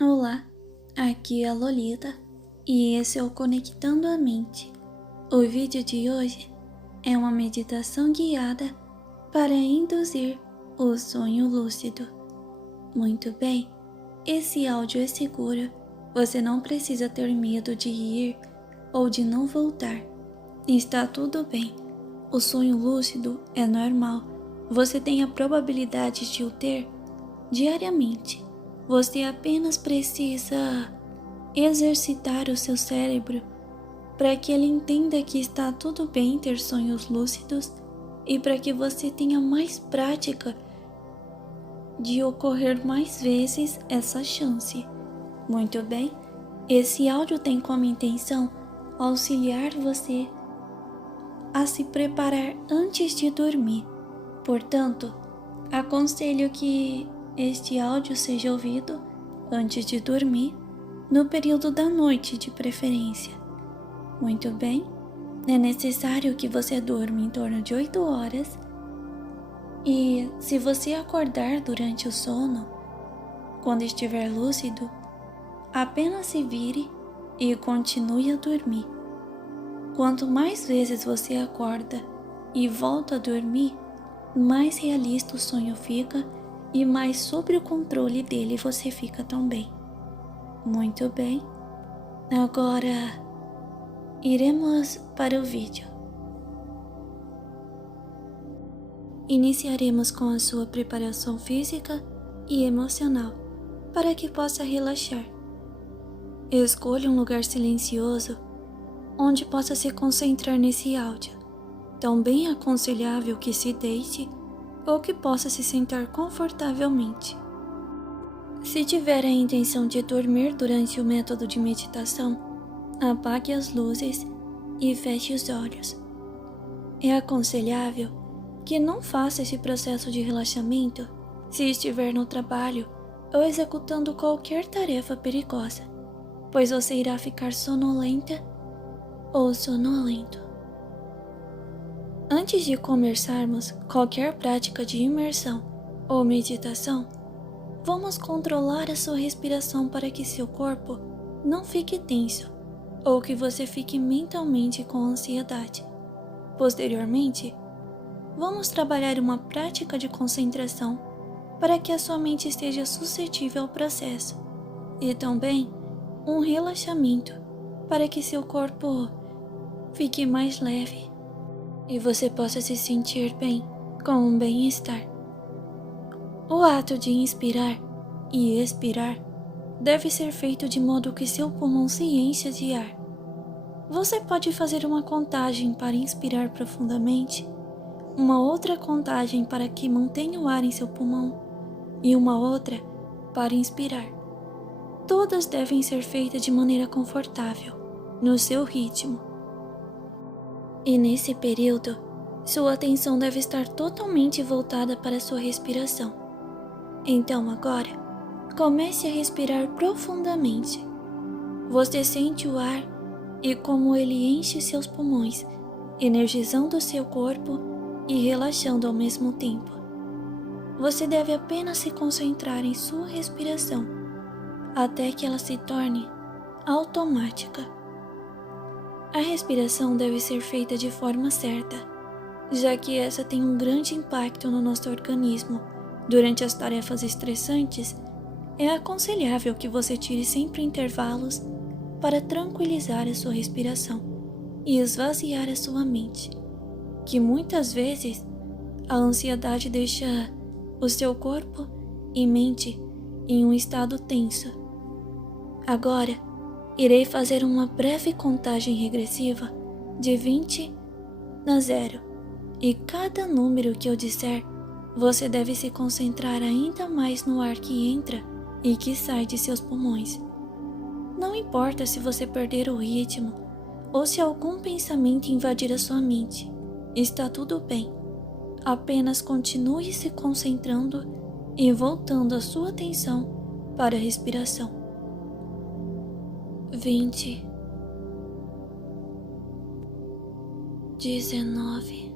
Olá, aqui é a Lolita e esse é o Conectando a Mente. O vídeo de hoje é uma meditação guiada para induzir o sonho lúcido. Muito bem, esse áudio é seguro, você não precisa ter medo de ir ou de não voltar. Está tudo bem, o sonho lúcido é normal, você tem a probabilidade de o ter diariamente. Você apenas precisa exercitar o seu cérebro para que ele entenda que está tudo bem ter sonhos lúcidos e para que você tenha mais prática de ocorrer mais vezes essa chance. Muito bem, esse áudio tem como intenção auxiliar você a se preparar antes de dormir. Portanto, aconselho que este áudio seja ouvido antes de dormir, no período da noite de preferência. Muito bem, é necessário que você durma em torno de 8 horas e se você acordar durante o sono, quando estiver lúcido, apenas se vire e continue a dormir. Quanto mais vezes você acorda e volta a dormir, mais realista o sonho fica e mais sob o controle dele você fica também. Muito bem, agora iremos para o vídeo. Iniciaremos com a sua preparação física e emocional para que possa relaxar. Escolha um lugar silencioso onde possa se concentrar nesse áudio. Também é aconselhável que se deite ou que possa se sentar confortavelmente. Se tiver a intenção de dormir durante o método de meditação, apague as luzes e feche os olhos. É aconselhável que não faça esse processo de relaxamento se estiver no trabalho ou executando qualquer tarefa perigosa, pois você irá ficar sonolenta ou sonolento. Antes de começarmos qualquer prática de imersão ou meditação, vamos controlar a sua respiração para que seu corpo não fique tenso ou que você fique mentalmente com ansiedade. Posteriormente, vamos trabalhar uma prática de concentração para que a sua mente esteja suscetível ao processo e também um relaxamento para que seu corpo fique mais leve e você possa se sentir bem, com um bem-estar. O ato de inspirar e expirar deve ser feito de modo que seu pulmão se encha de ar. Você pode fazer uma contagem para inspirar profundamente, uma outra contagem para que mantenha o ar em seu pulmão e uma outra para inspirar. Todas devem ser feitas de maneira confortável, no seu ritmo. E nesse período, sua atenção deve estar totalmente voltada para a sua respiração. Então agora, comece a respirar profundamente. Você sente o ar e como ele enche seus pulmões, energizando seu corpo e relaxando ao mesmo tempo. Você deve apenas se concentrar em sua respiração, até que ela se torne automática. A respiração deve ser feita de forma certa, já que essa tem um grande impacto no nosso organismo. Durante as tarefas estressantes, é aconselhável que você tire sempre intervalos para tranquilizar a sua respiração e esvaziar a sua mente, que muitas vezes a ansiedade deixa o seu corpo e mente em um estado tenso. Agora, irei fazer uma breve contagem regressiva de 20 a 0 e cada número que eu disser, você deve se concentrar ainda mais no ar que entra e que sai de seus pulmões. Não importa se você perder o ritmo ou se algum pensamento invadir a sua mente, está tudo bem. Apenas continue se concentrando e voltando a sua atenção para a respiração. 20, 19,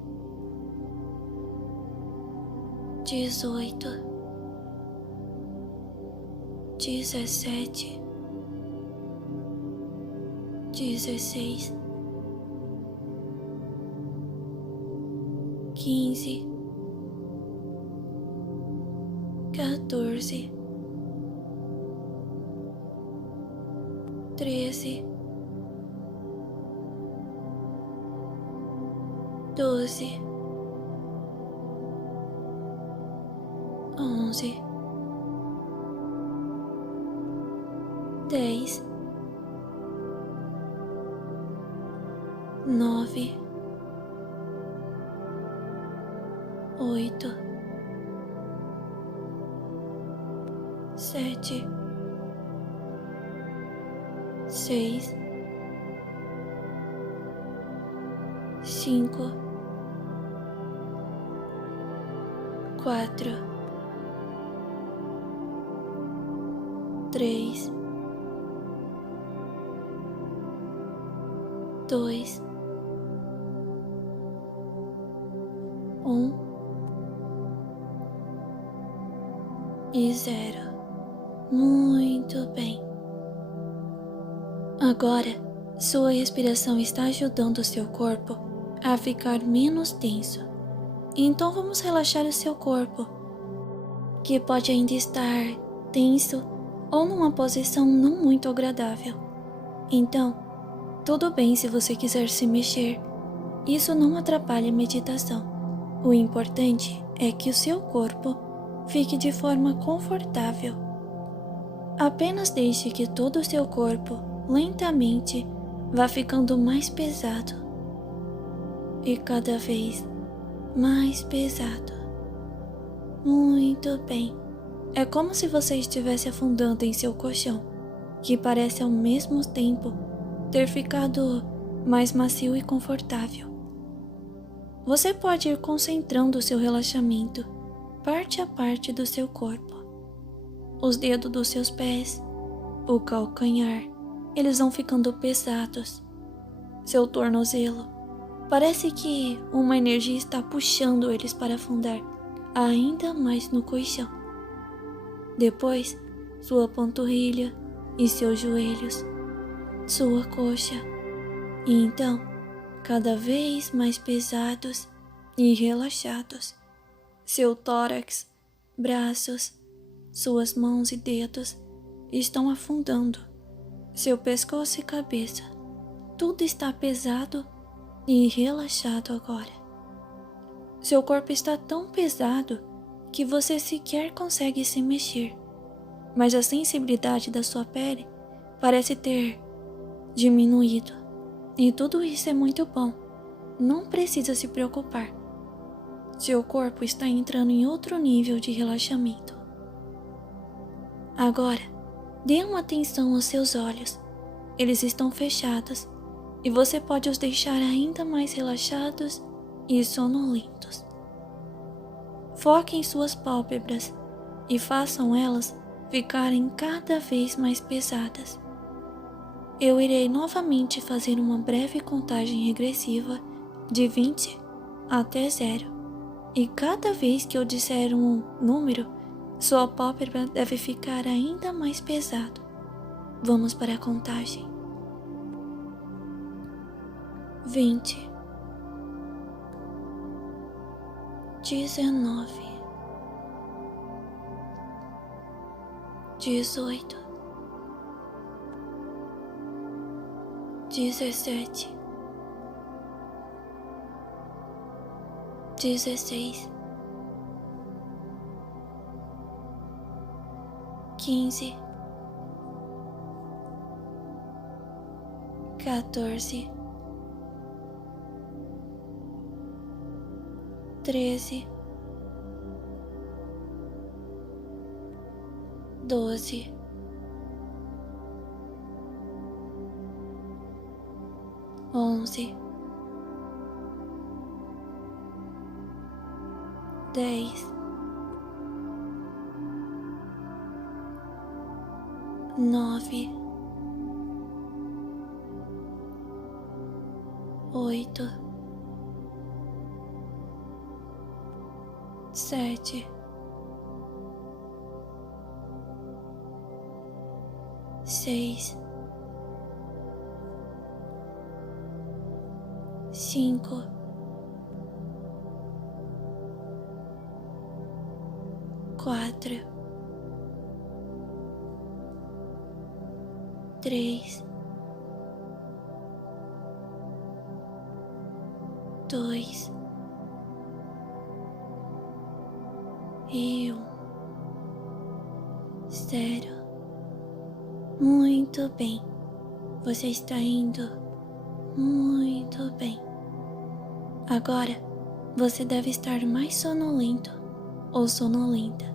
18, 17, 16, 15, 14, 13, 12, 11, 10, 9, 8, 7, 6, 5, 4, 3, 2, 1 e 0. Muito bem. Agora, sua respiração está ajudando o seu corpo a ficar menos tenso. Então vamos relaxar o seu corpo, que pode ainda estar tenso ou numa posição não muito agradável. Então, tudo bem se você quiser se mexer. Isso não atrapalha a meditação. O importante é que o seu corpo fique de forma confortável. Apenas deixe que todo o seu corpo lentamente vá ficando mais pesado e cada vez mais pesado. Muito bem. É como se você estivesse afundando em seu colchão, que parece ao mesmo tempo ter ficado mais macio e confortável. Você pode ir concentrando o seu relaxamento parte a parte do seu corpo. Os dedos dos seus pés, o calcanhar, eles vão ficando pesados. Seu tornozelo, parece que uma energia está puxando eles para afundar ainda mais no colchão. Depois, sua panturrilha e seus joelhos, sua coxa, e então, cada vez mais pesados e relaxados. Seu tórax, braços, suas mãos e dedos estão afundando. Seu pescoço e cabeça, tudo está pesado e relaxado agora. Seu corpo está tão pesado que você sequer consegue se mexer, mas a sensibilidade da sua pele parece ter diminuído. E tudo isso é muito bom. Não precisa se preocupar. Seu corpo está entrando em outro nível de relaxamento. Agora, dê uma atenção aos seus olhos. Eles estão fechados e você pode os deixar ainda mais relaxados e sonolentos. Foque em suas pálpebras e façam elas ficarem cada vez mais pesadas. Eu irei novamente fazer uma breve contagem regressiva de 20 até 0. E cada vez que eu disser um número, sua pálpebra deve ficar ainda mais pesado. Vamos para a contagem. 20, 19, 18, 17, 16, 15, 14, 13, 12, 11, 10, 9, 8, 7, 6, 5, 4, 3, 2 e 1. 0. Muito bem. Você está indo muito bem. Agora, você deve estar mais sonolento ou sonolenta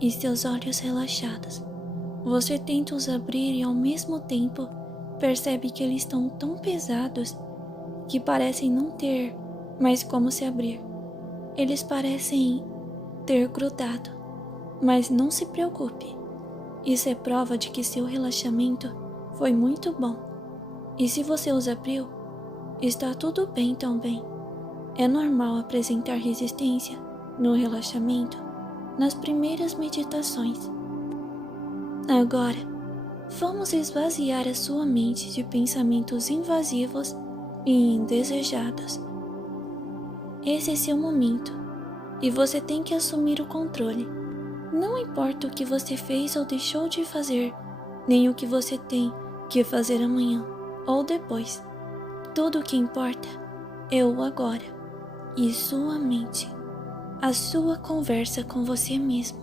e seus olhos relaxados. Você tenta os abrir e ao mesmo tempo percebe que eles estão tão pesados que parecem não ter mais como se abrir. Eles parecem ter grudado, mas não se preocupe. Isso é prova de que seu relaxamento foi muito bom. E se você os abriu, está tudo bem também. É normal apresentar resistência no relaxamento nas primeiras meditações. Agora, vamos esvaziar a sua mente de pensamentos invasivos e indesejados. Esse é seu momento e você tem que assumir o controle. Não importa o que você fez ou deixou de fazer, nem o que você tem que fazer amanhã ou depois. Tudo o que importa é o agora e sua mente, a sua conversa com você mesmo.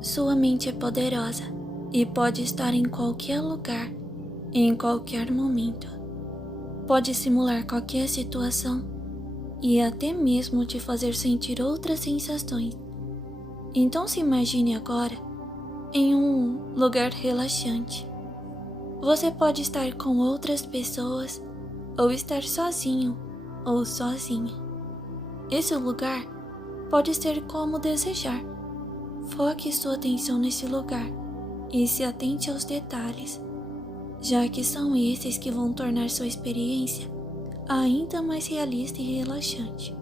Sua mente é poderosa e pode estar em qualquer lugar, em qualquer momento. Pode simular qualquer situação e até mesmo te fazer sentir outras sensações. Então se imagine agora em um lugar relaxante. Você pode estar com outras pessoas ou estar sozinho ou sozinha. Esse lugar pode ser como desejar. Foque sua atenção nesse lugar e se atente aos detalhes, já que são esses que vão tornar sua experiência ainda mais realista e relaxante.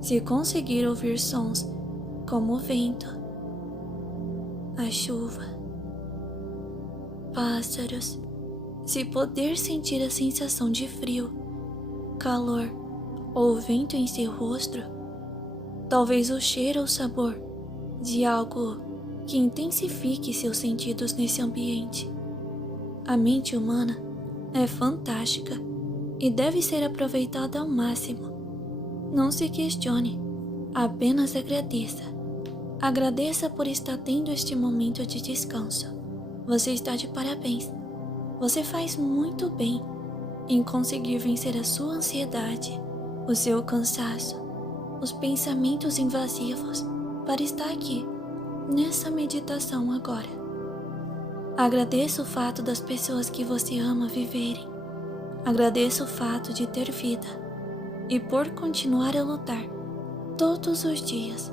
Se conseguir ouvir sons como o vento, a chuva, pássaros, se poder sentir a sensação de frio, calor ou vento em seu rosto, talvez o cheiro ou sabor de algo que intensifique seus sentidos nesse ambiente. A mente humana é fantástica e deve ser aproveitada ao máximo. Não se questione, apenas agradeça. Agradeça por estar tendo este momento de descanso. Você está de parabéns. Você faz muito bem em conseguir vencer a sua ansiedade, o seu cansaço, os pensamentos invasivos para estar aqui, nessa meditação agora. Agradeça o fato das pessoas que você ama viverem. Agradeça o fato de ter vida e por continuar a lutar todos os dias.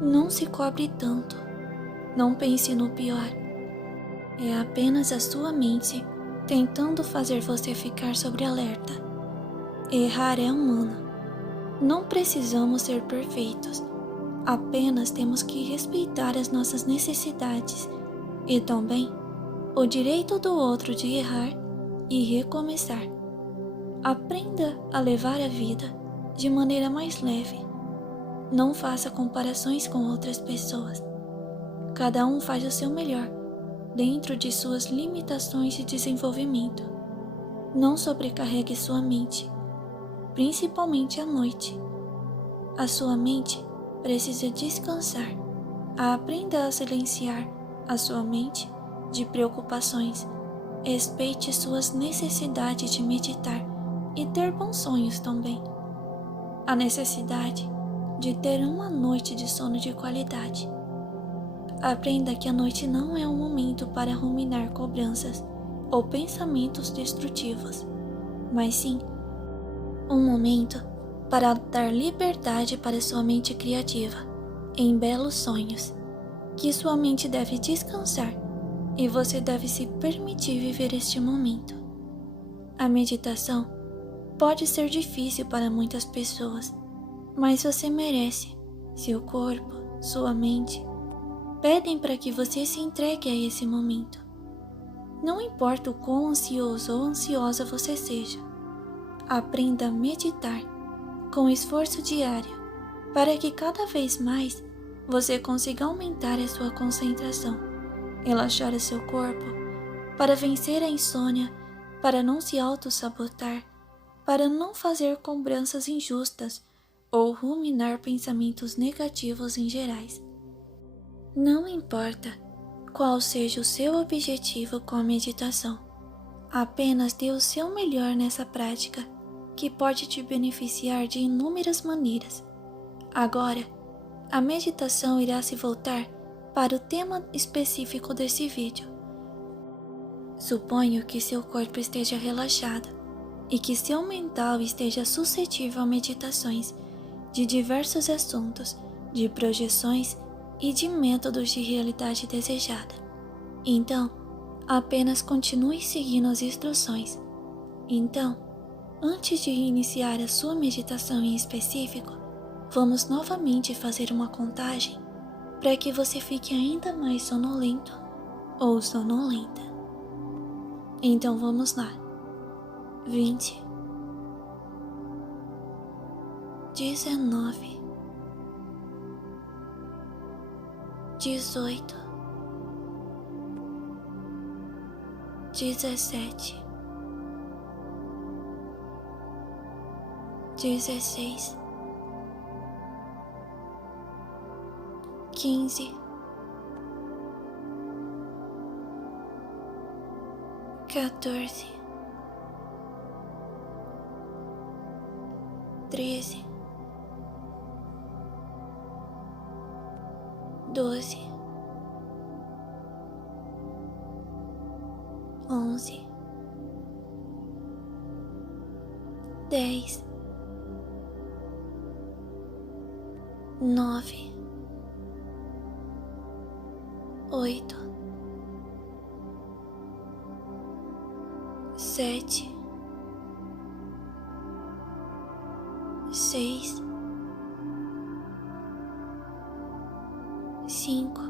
Não se cobre tanto. Não pense no pior. É apenas a sua mente tentando fazer você ficar sob alerta. Errar é humano. Não precisamos ser perfeitos. Apenas temos que respeitar as nossas necessidades e também o direito do outro de errar e recomeçar. Aprenda a levar a vida de maneira mais leve. Não faça comparações com outras pessoas. Cada um faz o seu melhor dentro de suas limitações de desenvolvimento. Não sobrecarregue sua mente, principalmente à noite. A sua mente precisa descansar. Aprenda a silenciar a sua mente de preocupações. Respeite suas necessidades de meditar e ter bons sonhos também. A necessidade de ter uma noite de sono de qualidade. Aprenda que a noite não é um momento para ruminar cobranças ou pensamentos destrutivos, mas sim um momento para dar liberdade para sua mente criativa em belos sonhos, que sua mente deve descansar e você deve se permitir viver este momento. A meditação pode ser difícil para muitas pessoas, mas você merece. Seu corpo, sua mente pedem para que você se entregue a esse momento. Não importa o quão ansioso ou ansiosa você seja, aprenda a meditar com esforço diário para que cada vez mais você consiga aumentar a sua concentração, relaxar o seu corpo, para vencer a insônia, para não se auto-sabotar, para não fazer cobranças injustas ou ruminar pensamentos negativos em gerais. Não importa qual seja o seu objetivo com a meditação, apenas dê o seu melhor nessa prática, que pode te beneficiar de inúmeras maneiras. Agora, a meditação irá se voltar para o tema específico desse vídeo. Suponho que seu corpo esteja relaxado e que seu mental esteja suscetível a meditações de diversos assuntos, de projeções e de métodos de realidade desejada. Então, apenas continue seguindo as instruções. Então, antes de iniciar a sua meditação em específico, vamos novamente fazer uma contagem para que você fique ainda mais sonolento ou sonolenta. Então vamos lá. 20, 19, 18, 17, 16, 15, 14, 13, 12, 11, 10, 9, 8, 7, 6, 5,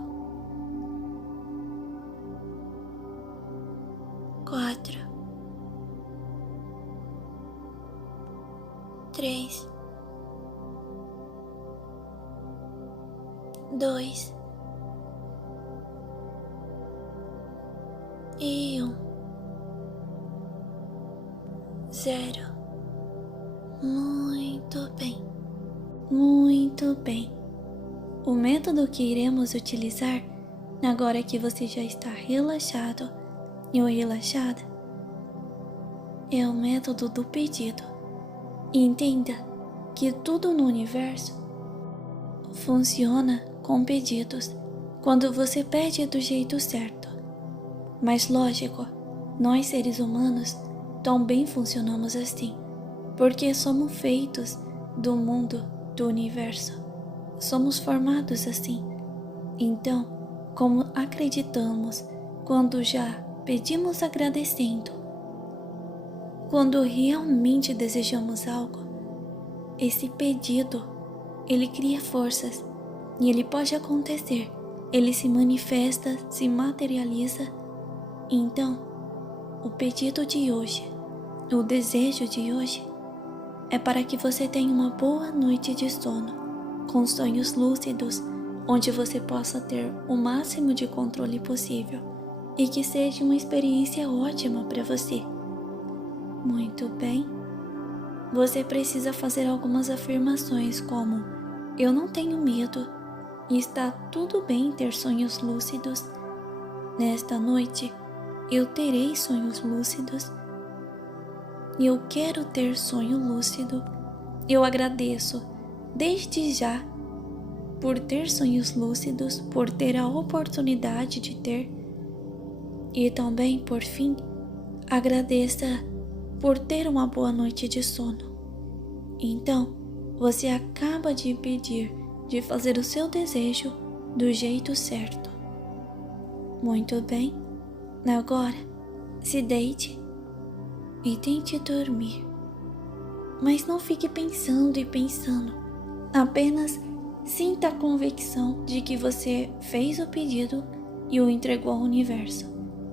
4, 3, 2 e 1. 0. Muito bem. Muito bem. O método que iremos utilizar, agora que você já está relaxado ou relaxada, é o método do pedido. Entenda que tudo no universo funciona com pedidos quando você pede do jeito certo. Mas lógico, nós seres humanos também funcionamos assim, porque somos feitos do mundo, do universo. Somos formados assim. Então, como acreditamos quando já pedimos agradecendo, quando realmente desejamos algo, esse pedido, ele cria forças e ele pode acontecer, ele se manifesta, se materializa. Então, o pedido de hoje, o desejo de hoje, é para que você tenha uma boa noite de sono, com sonhos lúcidos, onde você possa ter o máximo de controle possível e que seja uma experiência ótima para você. Muito bem. Você precisa fazer algumas afirmações como: eu não tenho medo e está tudo bem ter sonhos lúcidos. Nesta noite, eu terei sonhos lúcidos. Eu quero ter sonho lúcido. Eu agradeço desde já por ter sonhos lúcidos, por ter a oportunidade de ter. E também, por fim, agradeça por ter uma boa noite de sono. Então, você acaba de pedir, de fazer o seu desejo do jeito certo. Muito bem. Agora, se deite e tente dormir. Mas não fique pensando e pensando. Apenas Sinta a convicção de que você fez o pedido e o entregou ao universo.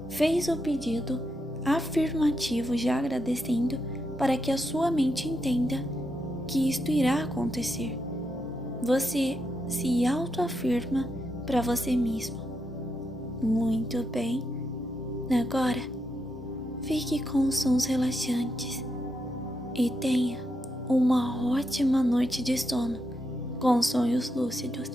Fez o pedido afirmativo já agradecendo para que a sua mente entenda que isto irá acontecer. Você se autoafirma para você mesmo. Muito bem. Agora, fique com sons relaxantes e tenha uma ótima noite de sono com sonhos lúcidos.